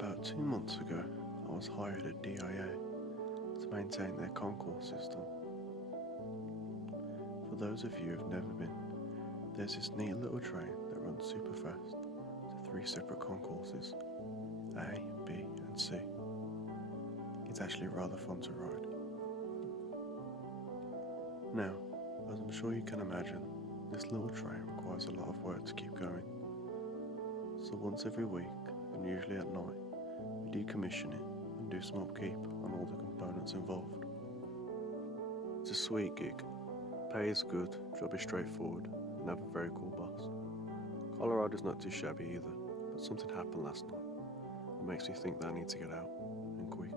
About 2 months ago, I was hired at DIA to maintain their concourse system. For those of you who've never been, there's this neat little train that runs super fast to 3 separate concourses, A, B and C. It's actually rather fun to ride. Now, as I'm sure you can imagine, this little train requires a lot of work to keep going. So once every week, and usually at night, we decommission it and do some upkeep on all the components involved. It's a sweet gig, pay is good, job is straightforward, and have a very cool boss. Colorado's not too shabby either, but something happened last night that makes me think that I need to get out, and quick.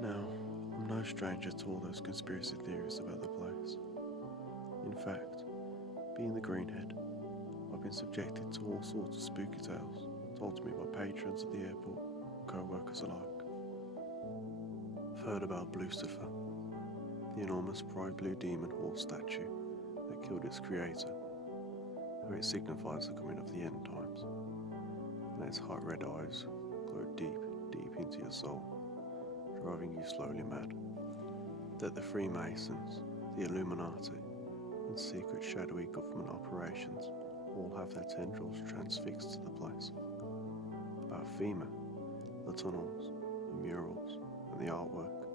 Now, I'm no stranger to all those conspiracy theories about the place. In fact, being the greenhead, I've been subjected to all sorts of spooky tales told to me by patrons at the airport and co-workers alike. I've heard about Lucifer, the enormous bright blue demon horse statue that killed its creator, how it signifies the coming of the end times, and its hot red eyes glow deep, deep into your soul, driving you slowly mad. That the Freemasons, the Illuminati, and secret shadowy government operations all have their tendrils transfixed to the place. About FEMA, the tunnels, the murals, and the artwork,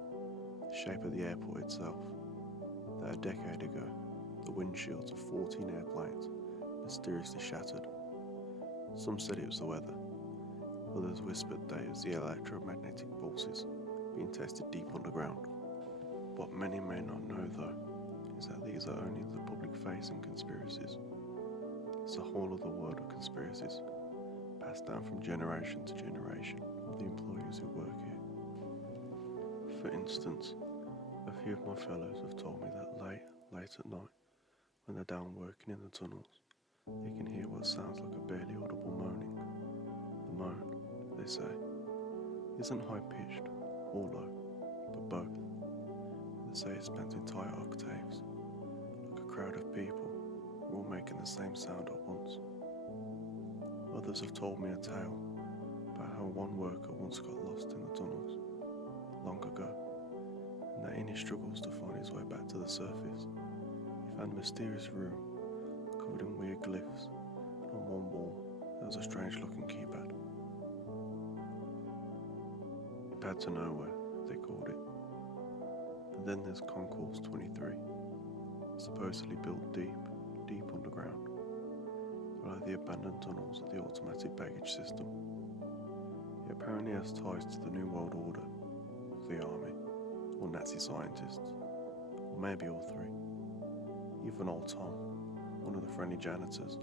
the shape of the airport itself, that a decade ago, the windshields of 14 airplanes mysteriously shattered. Some said it was the weather, others whispered that it was the electromagnetic pulses being tested deep underground. What many may not know though, is that these are only the public-facing conspiracies. It's a whole other world of conspiracies, passed down from generation to generation of the employees who work here. For instance, a few of my fellows have told me that late at night, when they're down working in the tunnels, they can hear what sounds like a barely audible moaning. The moan, they say, isn't high-pitched or low, but both. They say it's spent in tight octaves, like a crowd of people, all making the same sound at once. Others have told me a tale about how one worker once got lost in the tunnels, long ago, and that in his struggles to find his way back to the surface, he found a mysterious room covered in weird glyphs, and on one wall there was a strange-looking keypad. Keypad to nowhere, they called it. And then there's Concourse 23, supposedly built deep underground, below the abandoned tunnels of the automatic baggage system. It apparently has ties to the New World Order, the army, or Nazi scientists, or maybe all three. Even old Tom, one of the friendly janitors,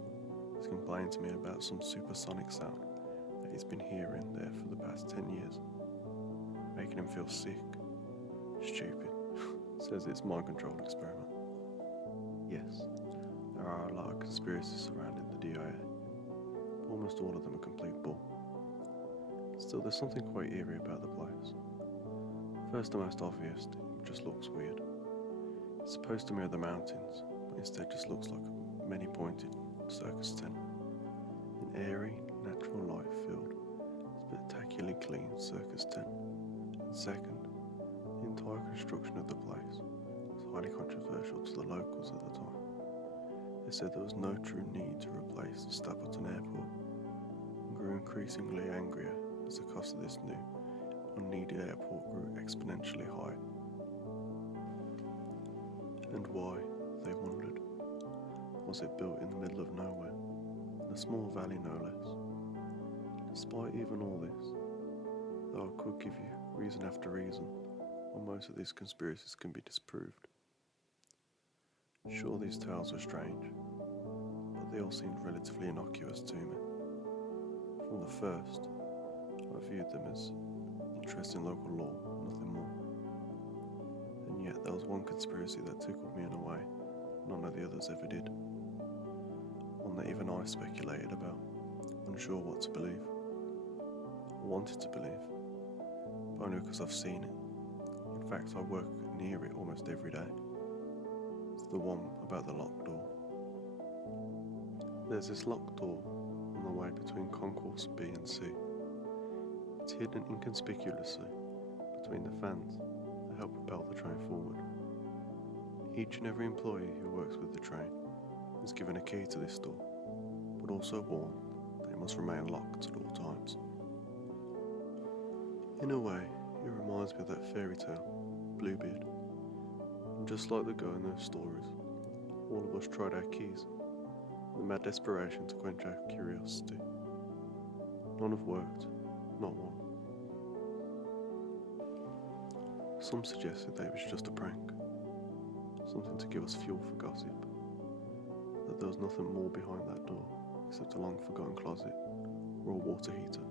has complained to me about some supersonic sound that he's been hearing there for the past 10 years, making him feel sick. Stupid. Says it's mind control experiment. Yes, there are a lot of conspiracies surrounding the DIA, but almost all of them are complete bull. Still, there's something quite eerie about the place. First and most obvious, it just looks weird. It's supposed to mirror the mountains, but instead just looks like a many-pointed circus tent. An airy, natural light filled, spectacularly clean circus tent. And second, the entire construction of the place was highly controversial to the locals at the time. They said there was no true need to replace the Stapleton Airport, and grew increasingly angrier as the cost of this new, unneeded airport grew exponentially high. And why, they wondered. Was it built in the middle of nowhere, in a small valley no less? Despite even all this, though I could give you reason after reason why most of these conspiracies can be disproved. Sure, these tales are strange, but they all seemed relatively innocuous to me. From the first, I viewed them as interest in local law, nothing more. And yet there was one conspiracy that tickled me in a way none of the others ever did. One that even I speculated about, unsure what to believe. I wanted to believe, but only because I've seen it. In fact, I work near it almost every day. It's the one about the locked door. There's this locked door on the way between Concourse B and C. It's hidden inconspicuously between the fans that help propel the train forward. Each and every employee who works with the train is given a key to this door, but also warned that it must remain locked at all times. In a way, it reminds me of that fairy tale, Bluebeard. And just like the girl in those stories, all of us tried our keys, in the mad desperation to quench our curiosity. None have worked, not one. Some suggested that it was just a prank, something to give us fuel for gossip, that there was nothing more behind that door except a long forgotten closet or a water heater,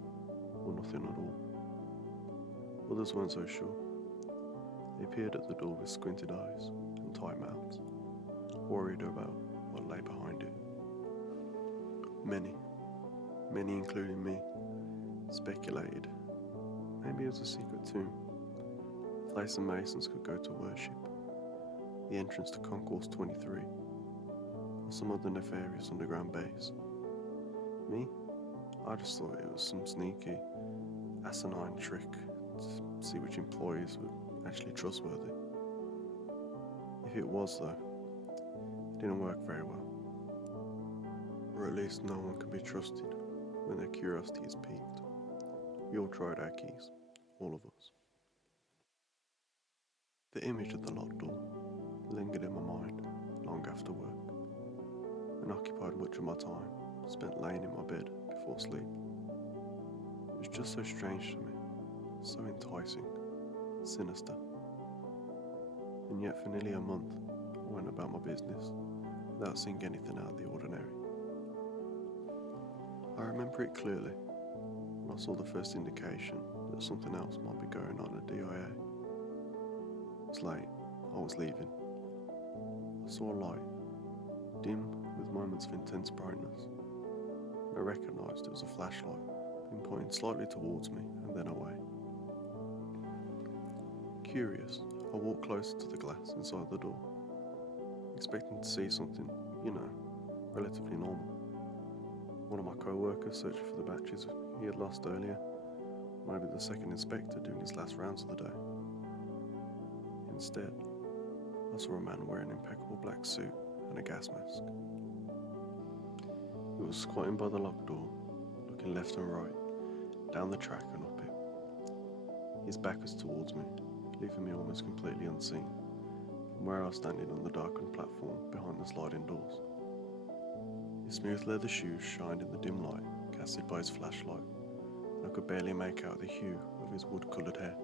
or nothing at all. Others weren't so sure. They peered at the door with squinted eyes and tight mouths, worried about what lay behind it. Many including me, speculated maybe it was a secret tomb, a place the Masons could go to worship, the entrance to Concourse 23, or some other nefarious underground base. Me? I just thought it was some sneaky, asinine trick to see which employees were actually trustworthy. If it was, though, it didn't work very well. Or at least no one can be trusted when their curiosity is piqued. We all tried our keys, all of us. The image of the locked door lingered in my mind long after work, and occupied much of my time spent laying in my bed before sleep. It was just so strange to me, so enticing, sinister. And yet for nearly a month I went about my business without seeing anything out of the ordinary. I remember it clearly when I saw the first indication that something else might be going on at DIA. It was late, I was leaving. I saw a light, dim with moments of intense brightness. I recognised it was a flashlight being pointed slightly towards me and then away. Curious, I walked closer to the glass inside the door, expecting to see something, relatively normal. One of my co-workers searching for the batches he had lost earlier, maybe the second inspector doing his last rounds of the day. Instead, I saw a man wearing an impeccable black suit and a gas mask. He was squatting by the locked door, looking left and right, down the track and up it. His back was towards me, leaving me almost completely unseen from where I was standing on the darkened platform behind the sliding doors. His smooth leather shoes shined in the dim light casted by his flashlight, and I could barely make out the hue of his wood-coloured hair.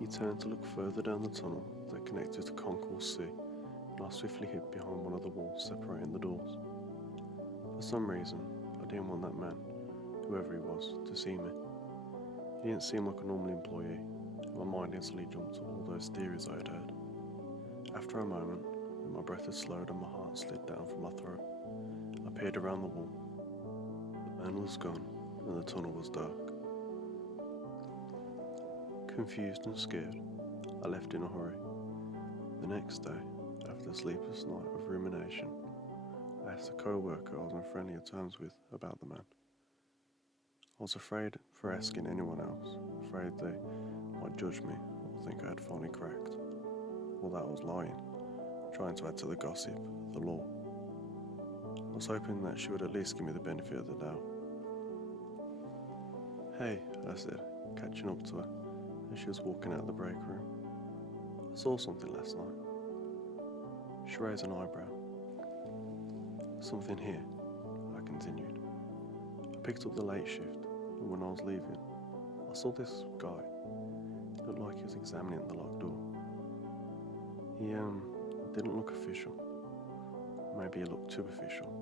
He turned to look further down the tunnel that connected to Concourse C, and I swiftly hid behind one of the walls separating the doors. For some reason, I didn't want that man, whoever he was, to see me. He didn't seem like a normal employee, and my mind instantly jumped to all those theories I had heard. After a moment, when my breath had slowed and my heart slid down from my throat, I peered around the wall. The man was gone, and the tunnel was dark. Confused and scared, I left in a hurry. The next day, after a sleepless night of rumination, I asked a co-worker I was on friendlier terms with about the man. I was afraid for asking anyone else, afraid they might judge me or think I had finally cracked, or that I was lying, trying to add to the gossip of the law. I was hoping that she would at least give me the benefit of the doubt. "Hey," I said, catching up to her as she was walking out of the break room. "I saw something last night." She raised an eyebrow. "Something here," I continued. "I picked up the late shift, and when I was leaving, I saw this guy. It looked like he was examining the locked door. He didn't look official. Maybe he looked too official.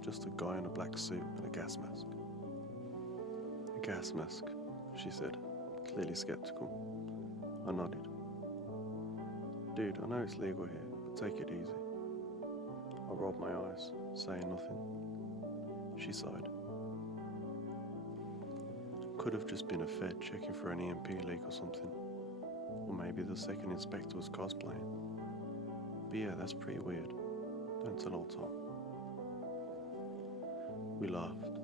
Just a guy in a black suit and a gas mask." "A gas mask," she said, clearly skeptical. I nodded. "Dude, I know it's legal here, but take it easy." I rolled my eyes, saying nothing. She sighed. Could have just been a Fed checking for an EMP leak or something. Or maybe the second inspector was cosplaying. But yeah, that's pretty weird. Don't tell old Tom. We laughed.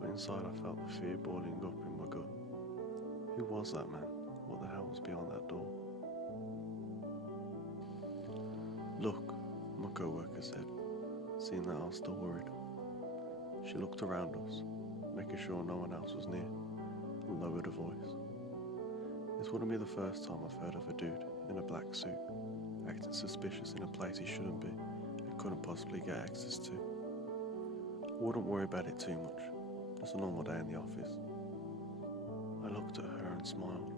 but inside I felt the fear boiling up in my gut. Who was that man? What the hell was behind that door? Look, my co-worker said, seeing that I was still worried. She looked around us, making sure no one else was near, and lowered her voice. This wouldn't be the first time I've heard of a dude in a black suit acting suspicious in a place he shouldn't be and couldn't possibly get access to. I wouldn't worry about it too much. It's a normal day in the office. I looked at her and smiled,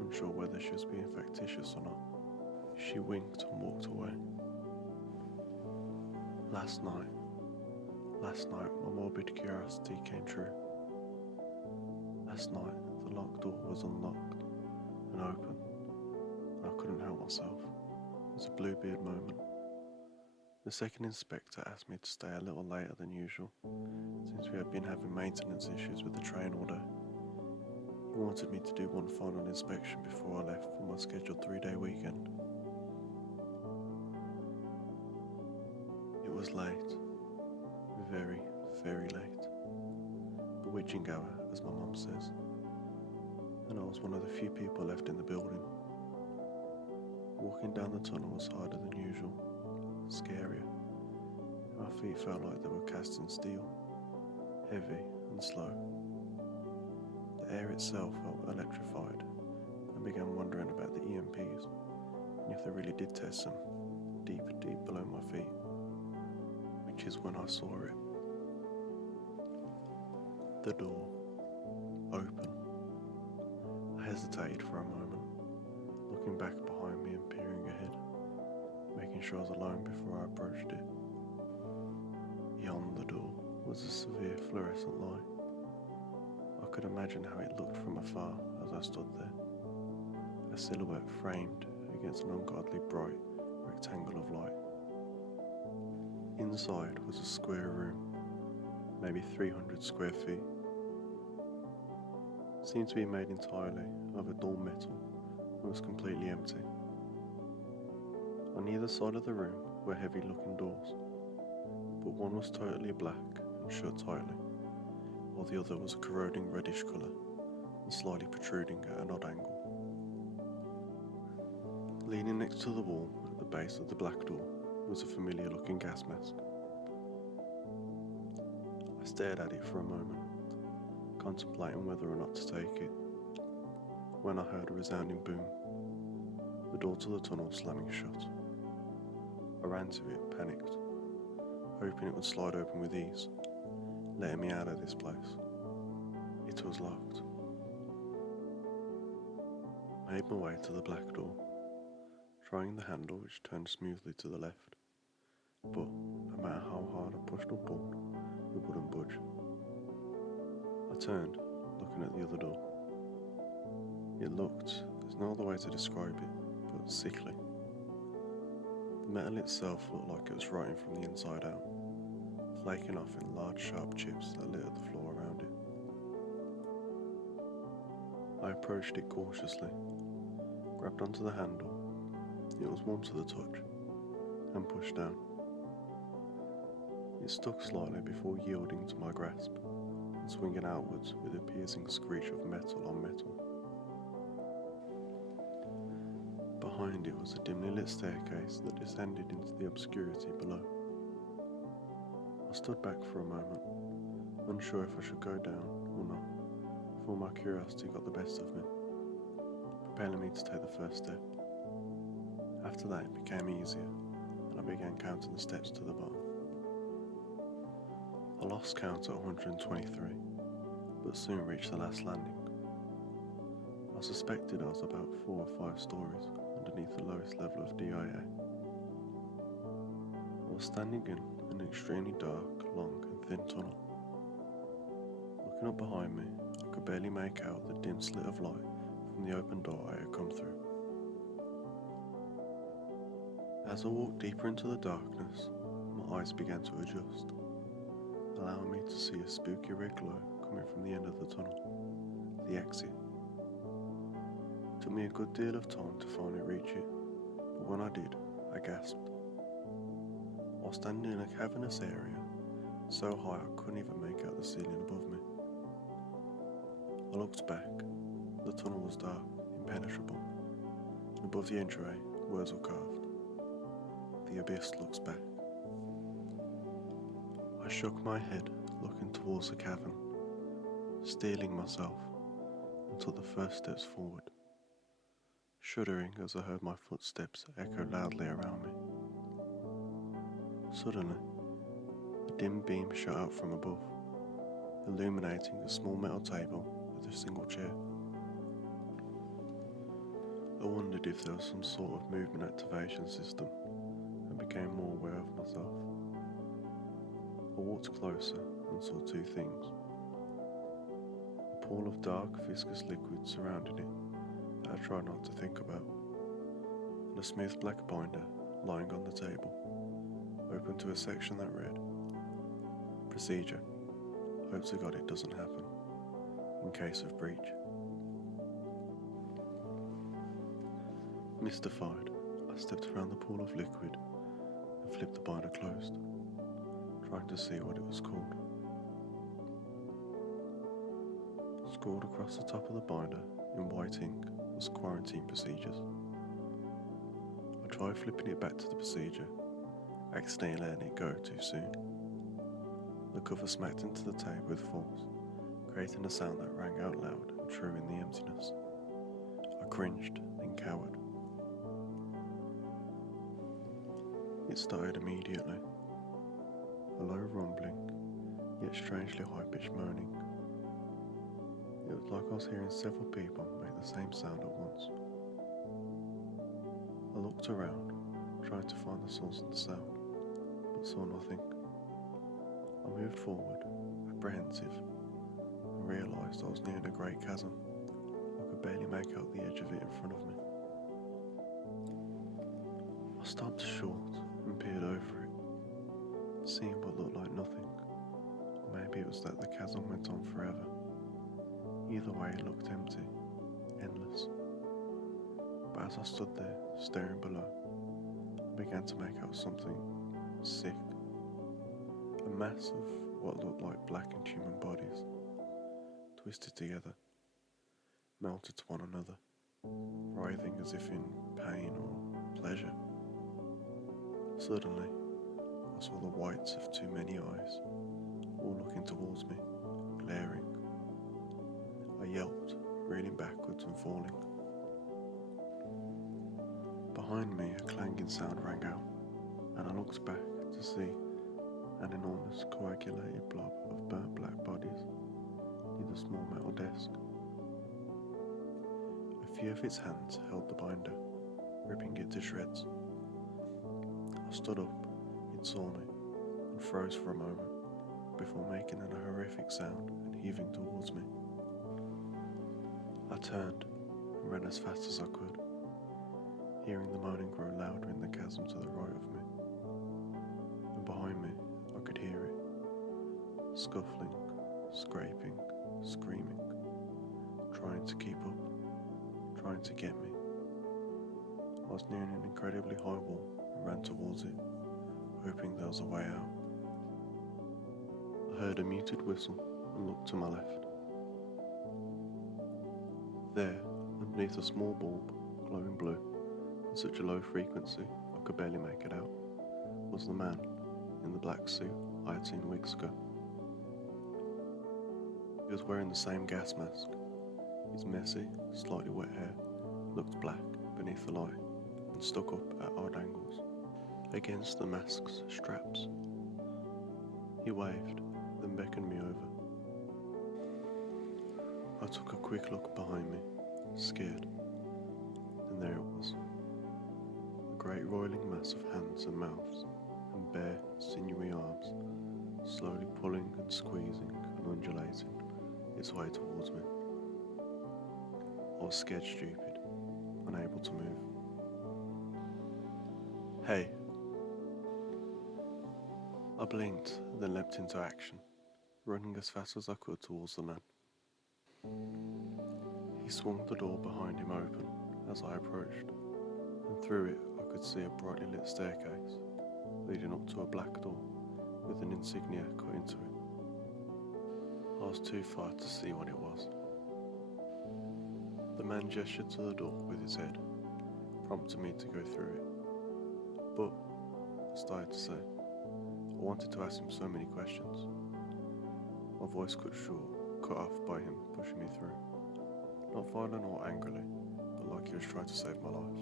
unsure whether she was being facetious or not. She winked and walked away. Last night, my morbid curiosity came true. Last night, the locked door was unlocked and open, and I couldn't help myself. It was a Bluebeard moment. The second inspector asked me to stay a little later than usual, since we had been having maintenance issues with the train all day. He wanted me to do one final inspection before I left for my scheduled 3-day weekend. It was late. Very, very late. The witching hour, as my mum says. And I was one of the few people left in the building. Walking down the tunnel was harder than usual, scarier. My feet felt like they were cast in steel, heavy and slow. The air itself felt electrified. I began wondering about the EMPs, and if they really did test them, deep, deep below my feet. Which is when I saw it. The door. Open. I hesitated for a moment, looking back behind me and peering ahead, making sure I was alone before I approached it. Beyond the door was a severe fluorescent light. I could imagine how it looked from afar as I stood there, a silhouette framed against an ungodly bright rectangle of light. Inside was a square room, maybe 300 square feet. It seemed to be made entirely of a dull metal and was completely empty. On either side of the room were heavy-looking doors, but one was totally black and shut tightly, while the other was a corroding reddish colour and slightly protruding at an odd angle. Leaning next to the wall at the base of the black door was a familiar-looking gas mask. I stared at it for a moment, contemplating whether or not to take it, when I heard a resounding boom, the door to the tunnel slamming shut. I ran to it, panicked, hoping it would slide open with ease, letting me out of this place. It was locked. I made my way to the black door, trying the handle which turned smoothly to the left, but no matter how hard I pushed or pulled, it wouldn't budge. I turned, looking at the other door. It looked, there's no other way to describe it, but sickly. The metal itself looked like it was rotting from the inside out, flaking off in large sharp chips that littered the floor around it. I approached it cautiously, grabbed onto the handle. It was warm to the touch, and pushed down. It stuck slightly before yielding to my grasp and swinging outwards with a piercing screech of metal on metal. Behind it was a dimly lit staircase that descended into the obscurity below. I stood back for a moment, unsure if I should go down or not, before my curiosity got the best of me, propelling me to take the first step. After that it became easier, and I began counting the steps to the bottom. I lost count at 123, but soon reached the last landing. I suspected I was about 4 or 5 stories underneath the lowest level of DIA. I was standing in an extremely dark, long and thin tunnel. Looking up behind me, I could barely make out the dim slit of light from the open door I had come through. As I walked deeper into the darkness, my eyes began to adjust, allowing me to see a spooky red glow coming from the end of the tunnel, the exit. It took me a good deal of time to finally reach it, but when I did, I gasped. I was standing in a cavernous area, so high I couldn't even make out the ceiling above me. I looked back. The tunnel was dark, impenetrable. Above the entryway, words were carved. The abyss looks back. I shook my head, looking towards the cavern, steeling myself, and took the first steps forward, shuddering as I heard my footsteps echo loudly around me. Suddenly, a dim beam shot out from above, illuminating a small metal table with a single chair. I wondered if there was some sort of movement activation system and became more aware of myself. I walked closer and saw two things. A pool of dark, viscous liquid surrounding it that I tried not to think about, and a smooth black binder lying on the table, open to a section that read, "Procedure. Hope to God it doesn't happen. In case of breach." Mystified, I stepped around the pool of liquid and flipped the binder closed, trying to see what it was called. Scrawled across the top of the binder in white ink was quarantine procedures. I tried flipping it back to the procedure, accidentally letting it go too soon. The cover smacked into the table with force, creating a sound that rang out loud and true in the emptiness. I cringed, then cowered. It started immediately. A low rumbling, yet strangely high-pitched moaning. It was like I was hearing several people make the same sound at once. I looked around, trying to find the source of the sound, but saw nothing. I moved forward, apprehensive, and realised I was near a great chasm. I could barely make out the edge of it in front of me. I stopped short and peered over it, seeing what looked like nothing. Or maybe it was that the chasm went on forever. Either way, it looked empty, endless. But as I stood there, staring below, I began to make out something sick. A mass of what looked like blackened human bodies, twisted together, melted to one another, writhing as if in pain or pleasure. Suddenly, I saw the whites of too many eyes, all looking towards me, glaring. I yelped, reeling backwards and falling. Behind me, a clanging sound rang out, and I looked back to see an enormous coagulated blob of burnt black bodies near the small metal desk. A few of its hands held the binder, ripping it to shreds. I stood up, it saw me, and froze for a moment, before making a horrific sound and heaving towards me. I turned and ran as fast as I could, hearing the moaning grow louder in the chasm to the right of me. And behind me, I could hear it, scuffling, scraping, screaming, trying to keep up, trying to get me. I was near an incredibly high wall and ran towards it, hoping there was a way out. I heard a muted whistle and looked to my left. There, underneath a small bulb, glowing blue, at such a low frequency I could barely make it out, was the man in the black suit I had seen weeks ago. He was wearing the same gas mask. His messy, slightly wet hair looked black beneath the light and stuck up at odd angles against the mask's straps. He waved, then beckoned me over. I took a quick look behind me, scared, and there it was. A great roiling mass of hands and mouths, and bare, sinewy arms, slowly pulling and squeezing and undulating its way towards me. I was scared stupid, unable to move. "Hey!" I blinked, then leapt into action, running as fast as I could towards the man. He swung the door behind him open as I approached, and through it I could see a brightly lit staircase leading up to a black door with an insignia cut into it. I was too far to see what it was, The man gestured to the door with his head, prompting me to go through it. But, I started to say, I wanted to ask him so many questions. My voice cut off by him pushing me through. Not violent or angrily, but like he was trying to save my life.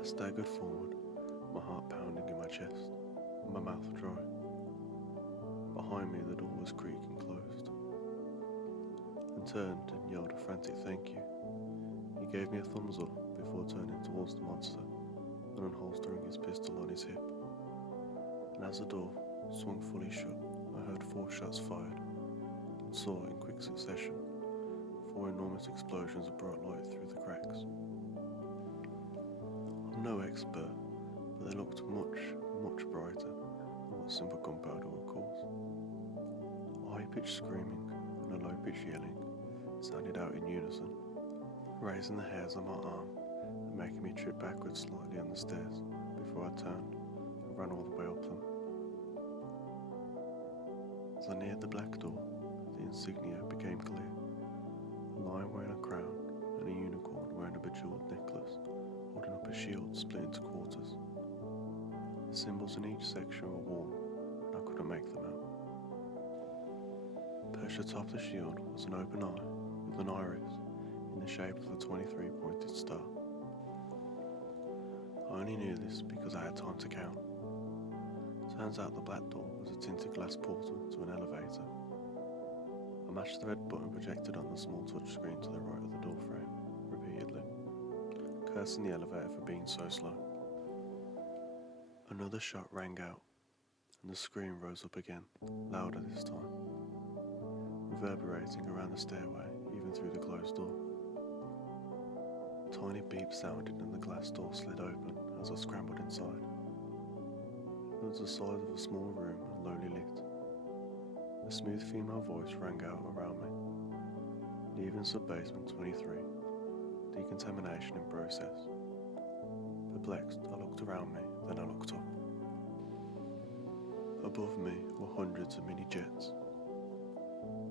I staggered forward, my heart pounding in my chest, and my mouth dry. Behind me the door was creaking closed. And turned and yelled a frantic thank you. He gave me a thumbs up before turning towards the monster and unholstering his pistol on his hip. And as the door swung fully shut, I heard 4 shots fired and saw in quick succession 4 enormous explosions of bright light through the cracks. I'm no expert, but they looked much, much brighter than what simple gunpowder would cause. A high-pitched screaming and a low-pitched yelling sounded out in unison, raising the hairs on my arm and making me trip backwards slightly on the stairs before I turned and ran all the way up them. As I neared the black door, the insignia became clear. A lion wearing a crown and a unicorn wearing a bejeweled necklace, holding up a shield split into quarters. The symbols in each section were worn, and I couldn't make them out. Perched atop the shield was an open eye with an iris in the shape of a 23-pointed star. I only knew this because I had time to count. Turns out the black door was a tinted glass portal to an elevator. I mashed the red button projected on the small touchscreen to the right of the door frame, repeatedly, cursing the elevator for being so slow. Another shot rang out, and the scream rose up again, louder this time, reverberating around the stairway, even through the closed door. A tiny beep sounded and the glass door slid open as I scrambled inside. It was the size of a small room and lowly lit. A smooth female voice rang out around me. Leaving sub-basement 23. Decontamination in process. Perplexed, I looked around me, then I looked up. Above me were hundreds of mini jets.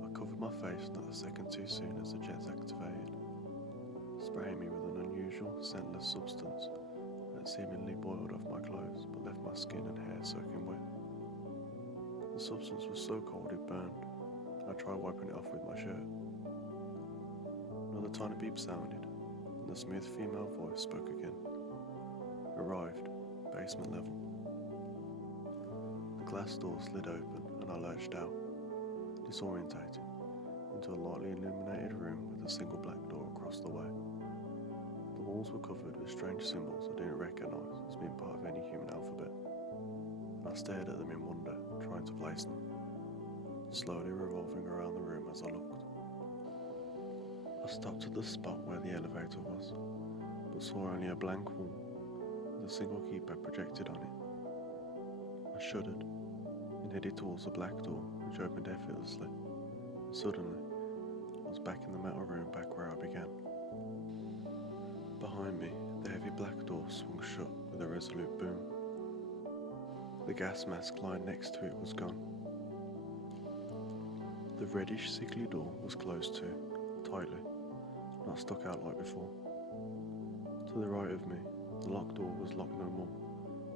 I covered my face not a second too soon as the jets activated, spraying me with an unusual, scentless substance that seemingly boiled off my clothes but left my skin and hair soaking wet. The substance was so cold it burned, and I tried wiping it off with my shirt. Another tiny beep sounded, and the smooth female voice spoke again. Arrived, basement level. The glass door slid open and I lurched out, disorientated, into a lightly illuminated room with a single black door across the way. The walls were covered with strange symbols I didn't recognise as being part of any human alphabet, and I stared at them in wonder, trying to place them, slowly revolving around the room as I looked. I stopped at the spot where the elevator was, but saw only a blank wall with a single keypad projected on it. I shuddered and headed towards the black door, which opened effortlessly, and suddenly I was back in the metal room back where I began. Behind me, the heavy black door swung shut with a resolute boom. The gas mask lying next to it was gone. The reddish, sickly door was closed too, tightly, not stuck out like before. To the right of me, the locked door was locked no more,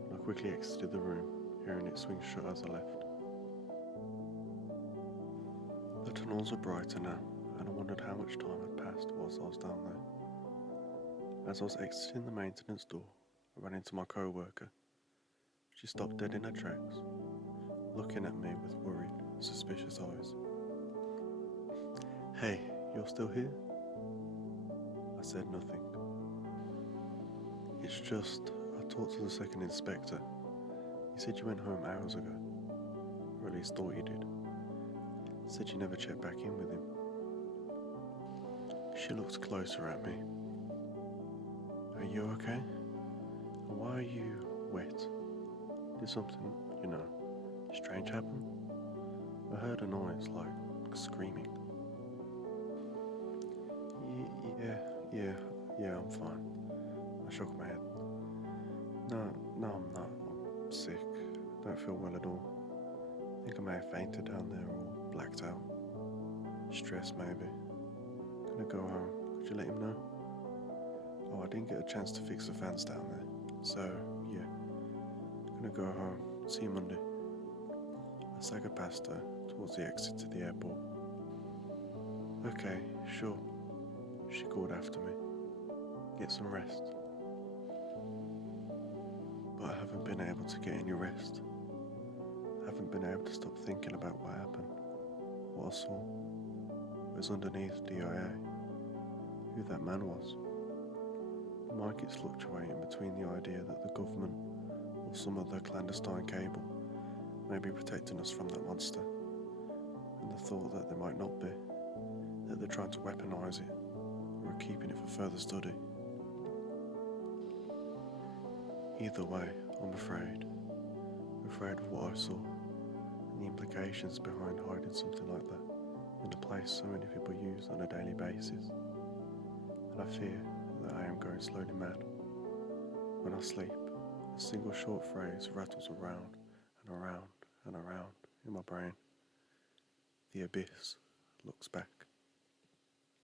and I quickly exited the room, hearing it swing shut as I left. The tunnels were brighter now, and I wondered how much time had passed whilst I was down there. As I was exiting the maintenance door, I ran into my co-worker. She stopped dead in her tracks, looking at me with worried, suspicious eyes. "Hey, you're still here?" I said nothing. "It's just, I talked to the second inspector. He said you went home hours ago, or at least thought you did. Said you never checked back in with him." She looked closer at me. "Are you okay? And why are you wet? Did something, strange happen? I heard a noise like screaming." Yeah, I'm fine." I shook my head. No, I'm not. I'm sick. Don't feel well at all. Think I may have fainted down there or blacked out. Stress maybe. Gonna go home. Could you let him know? Oh, I didn't get a chance to fix the fans down there. So, yeah. Gonna go home. See you Monday. I sag her past her towards the exit to the airport. Okay, sure, she called after me. Get some rest. But I haven't been able to get any rest. I haven't been able to stop thinking about what happened. What I saw was underneath DIA. Who that man was. My mind keeps fluctuating between the idea that the government or some other clandestine cable may be protecting us from that monster, and the thought that they might not be, that they're trying to weaponise it, or are keeping it for further study. Either way, I'm afraid of what I saw, and the implications behind hiding something like that in a place so many people use on a daily basis. And I fear that I am going slowly mad. When I sleep, a single short phrase rattles around and around and around in my brain. The abyss looks back.